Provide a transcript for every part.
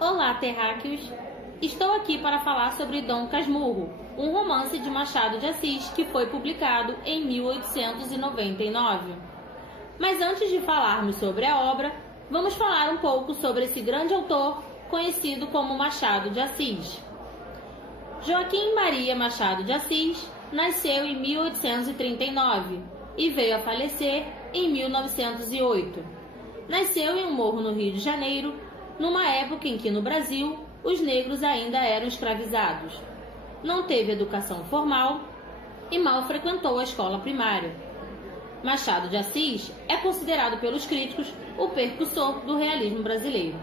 Olá, terráqueos! Estou aqui para falar sobre Dom Casmurro, um romance de Machado de Assis que foi publicado em 1899. Mas antes de falarmos sobre a obra, vamos falar um pouco sobre esse grande autor conhecido como Machado de Assis. Joaquim Maria Machado de Assis nasceu em 1839 e veio a falecer em 1908. Nasceu em um morro no Rio de Janeiro, numa época em que no Brasil os negros ainda eram escravizados. Não teve educação formal e mal frequentou a escola primária. Machado de Assis é considerado pelos críticos o percussor do realismo brasileiro.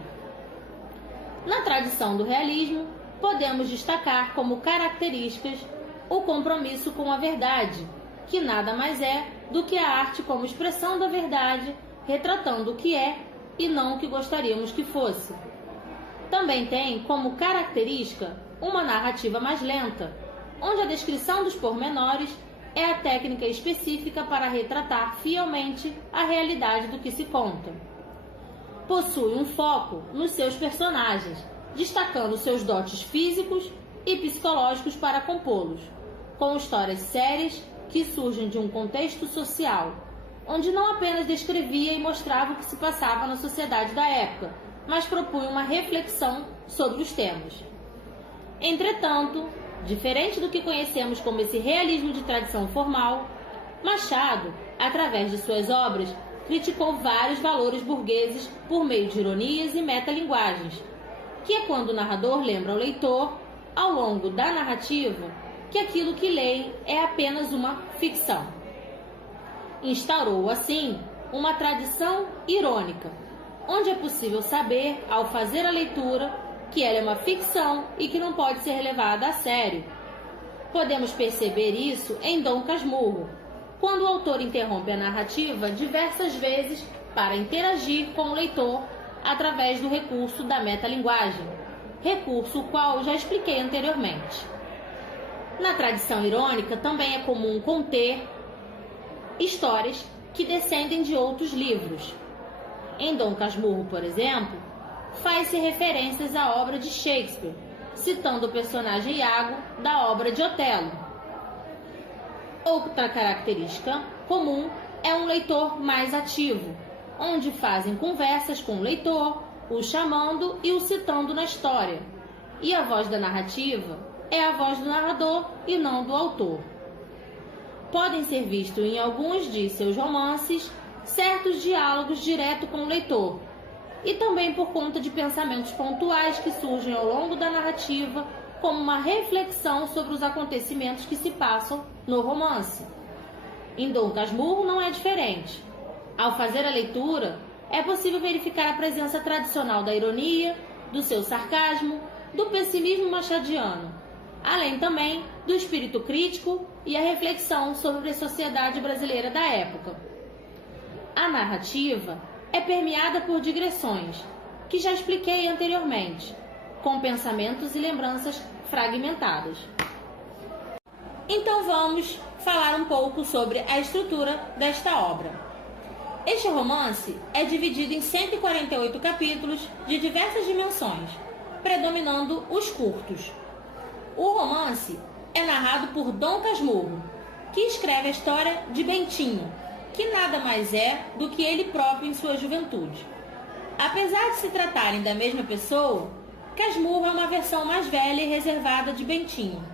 Na tradição do realismo, podemos destacar como características o compromisso com a verdade, que nada mais é do que a arte como expressão da verdade, retratando o que é e não o que gostaríamos que fosse. Também tem como característica uma narrativa mais lenta, onde a descrição dos pormenores é a técnica específica para retratar fielmente a realidade do que se conta. Possui um foco nos seus personagens, destacando seus dotes físicos e psicológicos para compô-los, com histórias sérias que surgem de um contexto social, onde não apenas descrevia e mostrava o que se passava na sociedade da época, mas propunha uma reflexão sobre os temas. Entretanto, diferente do que conhecemos como esse realismo de tradição formal, Machado, através de suas obras, criticou vários valores burgueses por meio de ironias e metalinguagens, que é quando o narrador lembra ao leitor, ao longo da narrativa, que aquilo que lê é apenas uma ficção. Instaurou, assim, uma tradição irônica, onde é possível saber, ao fazer a leitura, que ela é uma ficção e que não pode ser levada a sério. Podemos perceber isso em Dom Casmurro, quando o autor interrompe a narrativa diversas vezes para interagir com o leitor através do recurso da metalinguagem, recurso o qual já expliquei anteriormente. Na tradição irônica também é comum conter histórias que descendem de outros livros. Em Dom Casmurro, por exemplo, faz-se referências à obra de Shakespeare, citando o personagem Iago da obra de Otelo. Outra característica comum é um leitor mais ativo, onde fazem conversas com o leitor, o chamando e o citando na história, e a voz da narrativa é a voz do narrador e não do autor. Podem ser vistos em alguns de seus romances certos diálogos direto com o leitor, e também por conta de pensamentos pontuais que surgem ao longo da narrativa como uma reflexão sobre os acontecimentos que se passam no romance. Em Dom Casmurro não é diferente. Ao fazer a leitura, é possível verificar a presença tradicional da ironia, do seu sarcasmo, do pessimismo machadiano, além também do espírito crítico e a reflexão sobre a sociedade brasileira da época. A narrativa é permeada por digressões, que já expliquei anteriormente, com pensamentos e lembranças fragmentadas. Então vamos falar um pouco sobre a estrutura desta obra. Este romance é dividido em 148 capítulos de diversas dimensões, predominando os curtos. O romance é narrado por Dom Casmurro, que escreve a história de Bentinho, que nada mais é do que ele próprio em sua juventude. Apesar de se tratarem da mesma pessoa, Casmurro é uma versão mais velha e reservada de Bentinho.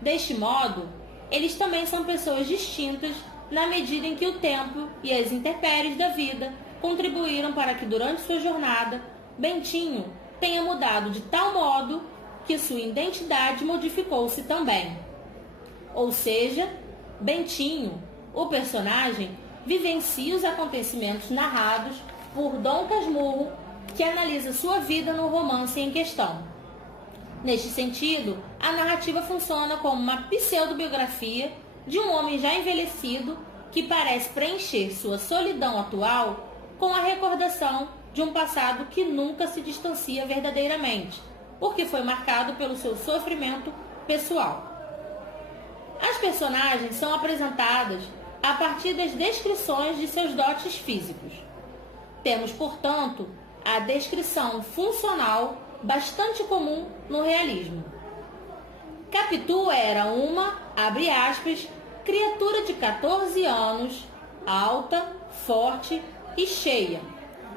Deste modo, eles também são pessoas distintas na medida em que o tempo e as intempéries da vida contribuíram para que durante sua jornada, Bentinho tenha mudado de tal modo que sua identidade modificou-se também. Ou seja, Bentinho, o personagem, vivencia os acontecimentos narrados por Dom Casmurro, que analisa sua vida no romance em questão. Neste sentido, a narrativa funciona como uma pseudobiografia de um homem já envelhecido que parece preencher sua solidão atual com a recordação de um passado que nunca se distancia verdadeiramente, porque foi marcado pelo seu sofrimento pessoal. As personagens são apresentadas a partir das descrições de seus dotes físicos. Temos, portanto, a descrição funcional bastante comum no realismo. Capitu era uma, abre aspas, criatura de 14 anos, alta, forte e cheia,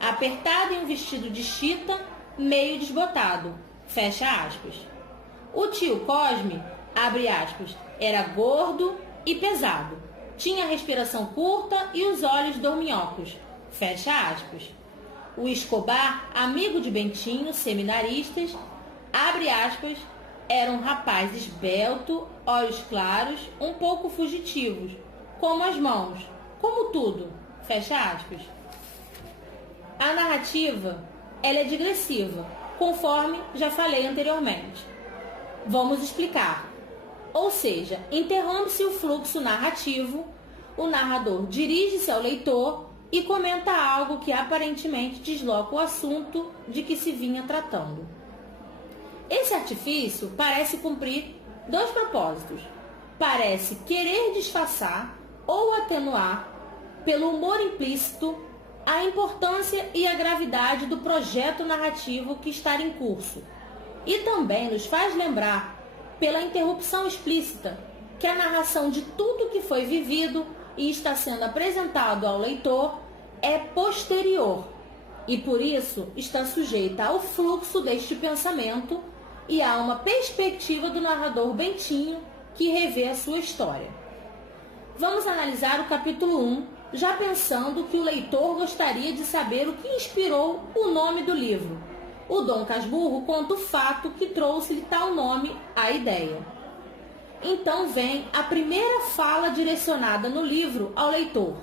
apertada em um vestido de chita, meio desbotado, fecha aspas. O tio Cosme, abre aspas, era gordo e pesado, tinha a respiração curta e os olhos dorminhocos, fecha aspas. O Escobar, amigo de Bentinho, seminaristas, abre aspas, era um rapaz esbelto, olhos claros, um pouco fugitivos, como as mãos, como tudo, fecha aspas. A narrativa, ela é digressiva, conforme já falei anteriormente. Vamos explicar. Ou seja, interrompe-se o fluxo narrativo, o narrador dirige-se ao leitor e comenta algo que aparentemente desloca o assunto de que se vinha tratando. Esse artifício parece cumprir dois propósitos. Parece querer disfarçar ou atenuar, pelo humor implícito, a importância e a gravidade do projeto narrativo que está em curso. E também nos faz lembrar, pela interrupção explícita, que a narração de tudo que foi vivido e está sendo apresentado ao leitor é posterior e, por isso, está sujeita ao fluxo deste pensamento e há uma perspectiva do narrador Bentinho que revê a sua história. Vamos analisar o capítulo 1, já pensando que o leitor gostaria de saber o que inspirou o nome do livro. O Dom Casmurro conta o fato que trouxe-lhe tal nome à ideia. Então vem a primeira fala direcionada no livro ao leitor.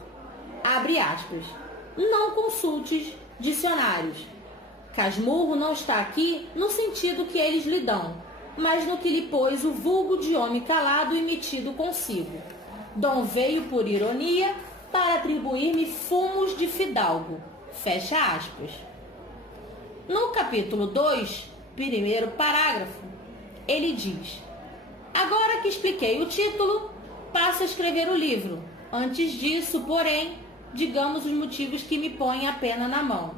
Abre aspas. Não consultes dicionários. Casmurro não está aqui no sentido que eles lhe dão, mas no que lhe pôs o vulgo de homem calado e metido consigo. Dom veio por ironia para atribuir-me fumos de fidalgo. Fecha aspas. No capítulo 2, primeiro parágrafo, ele diz: agora que expliquei o título, passo a escrever o livro. Antes disso, porém, digamos os motivos que me põem a pena na mão.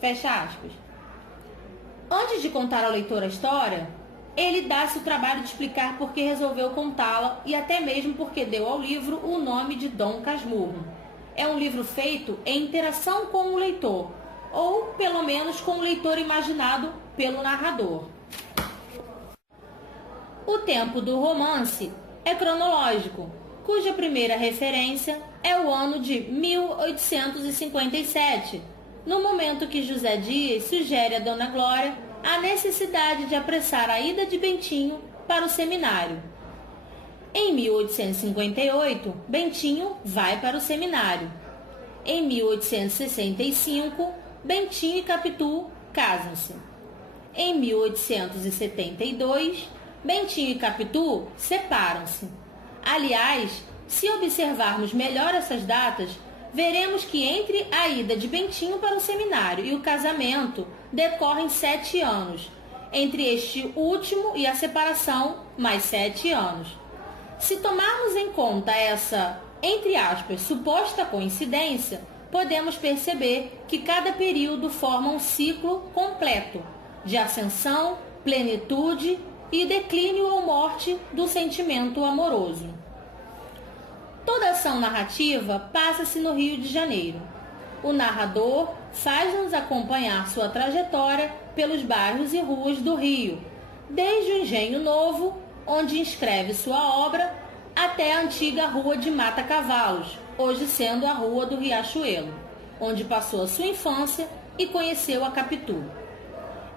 Fecha aspas. Antes de contar ao leitor a história, ele dá-se o trabalho de explicar por que resolveu contá-la e até mesmo porque deu ao livro o nome de Dom Casmurro. É um livro feito em interação com o leitor, ou pelo menos com o leitor imaginado pelo narrador. O tempo do romance é cronológico, cuja primeira referência é o ano de 1857, no momento que José Dias sugere a Dona Glória a necessidade de apressar a ida de Bentinho para o seminário. Em 1858, Bentinho vai para o seminário. Em 1865, Bentinho e Capitu casam-se. Em 1872, Bentinho e Capitu separam-se. Aliás, se observarmos melhor essas datas, veremos que entre a ida de Bentinho para o seminário e o casamento decorrem 7 anos. Entre este último e a separação, mais 7 anos. Se tomarmos em conta essa, entre aspas, suposta coincidência, podemos perceber que cada período forma um ciclo completo de ascensão, plenitude e declínio ou morte do sentimento amoroso. Toda ação narrativa passa-se no Rio de Janeiro. O narrador faz-nos acompanhar sua trajetória pelos bairros e ruas do Rio, desde o Engenho Novo, onde inscreve sua obra, até a antiga Rua de Mata Cavalos, hoje sendo a Rua do Riachuelo, onde passou a sua infância e conheceu a Capitu.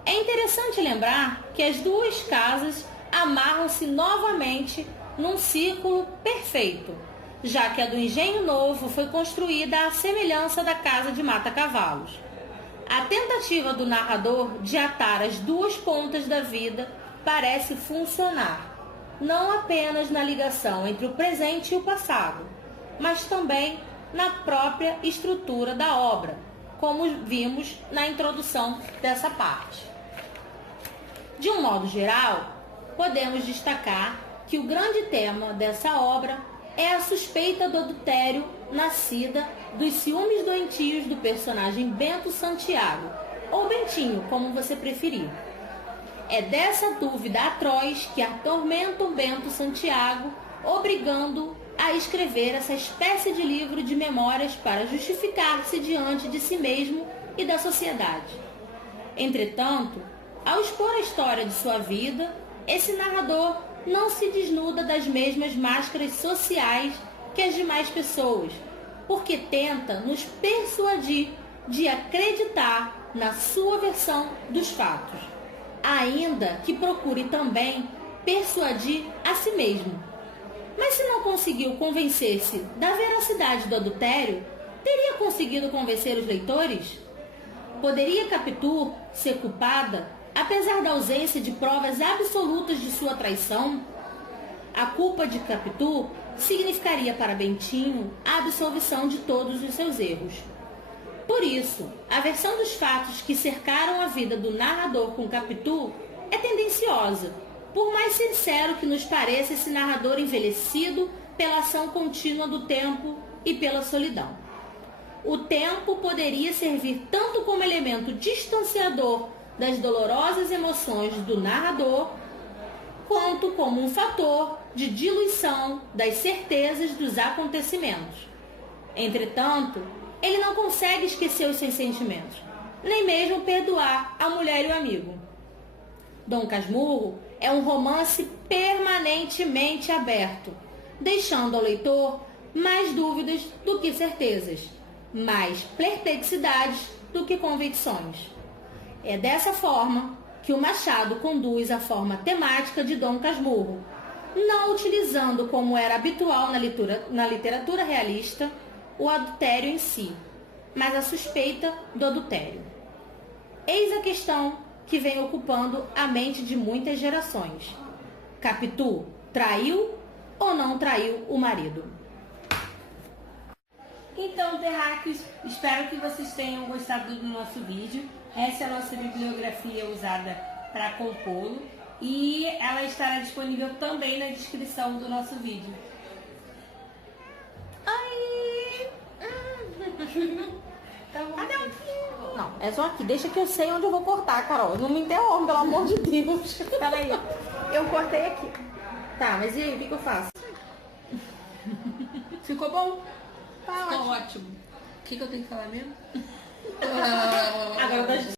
É interessante lembrar que as duas casas amarram-se novamente num círculo perfeito, já que a do Engenho Novo foi construída à semelhança da casa de Mata Cavalos. A tentativa do narrador de atar as duas pontas da vida parece funcionar, não apenas na ligação entre o presente e o passado, mas também na própria estrutura da obra, como vimos na introdução dessa parte. De um modo geral, podemos destacar que o grande tema dessa obra é a suspeita do adultério nascida dos ciúmes doentios do personagem Bento Santiago, ou Bentinho, como você preferir. É dessa dúvida atroz que atormenta o Bento Santiago, obrigando a escrever essa espécie de livro de memórias para justificar-se diante de si mesmo e da sociedade. Entretanto, ao expor a história de sua vida, esse narrador não se desnuda das mesmas máscaras sociais que as demais pessoas, porque tenta nos persuadir de acreditar na sua versão dos fatos, ainda que procure também persuadir a si mesmo. Mas se não conseguiu convencer-se da veracidade do adultério, teria conseguido convencer os leitores? Poderia Capitu ser culpada, apesar da ausência de provas absolutas de sua traição? A culpa de Capitu significaria para Bentinho a absolvição de todos os seus erros. Por isso, a versão dos fatos que cercaram a vida do narrador com Capitu é tendenciosa, por mais sincero que nos pareça esse narrador envelhecido pela ação contínua do tempo e pela solidão. O tempo poderia servir tanto como elemento distanciador das dolorosas emoções do narrador, quanto como um fator de diluição das certezas dos acontecimentos. Entretanto, ele não consegue esquecer os seus sentimentos, nem mesmo perdoar a mulher e o amigo. Dom Casmurro é um romance permanentemente aberto, deixando ao leitor mais dúvidas do que certezas, mais perplexidades do que convicções. É dessa forma que o Machado conduz a forma temática de Dom Casmurro, não utilizando, como era habitual na literatura realista, o adultério em si, mas a suspeita do adultério. Eis a questão que vem ocupando a mente de muitas gerações. Capitu traiu ou não traiu o marido? Então, terráqueos, espero que vocês tenham gostado do nosso vídeo. Essa é a nossa bibliografia usada para compô-lo e ela estará disponível também na descrição do nosso vídeo. Ai! Tá bom. Até o fim. Não, é só aqui. Deixa que eu sei onde eu vou cortar, Carol. Não me interrompe, pelo amor de Deus. Peraí, eu cortei aqui. Tá, mas e aí, o que eu faço? Ficou bom? Tá Ficou ótimo. O que eu tenho que falar mesmo? Agora tá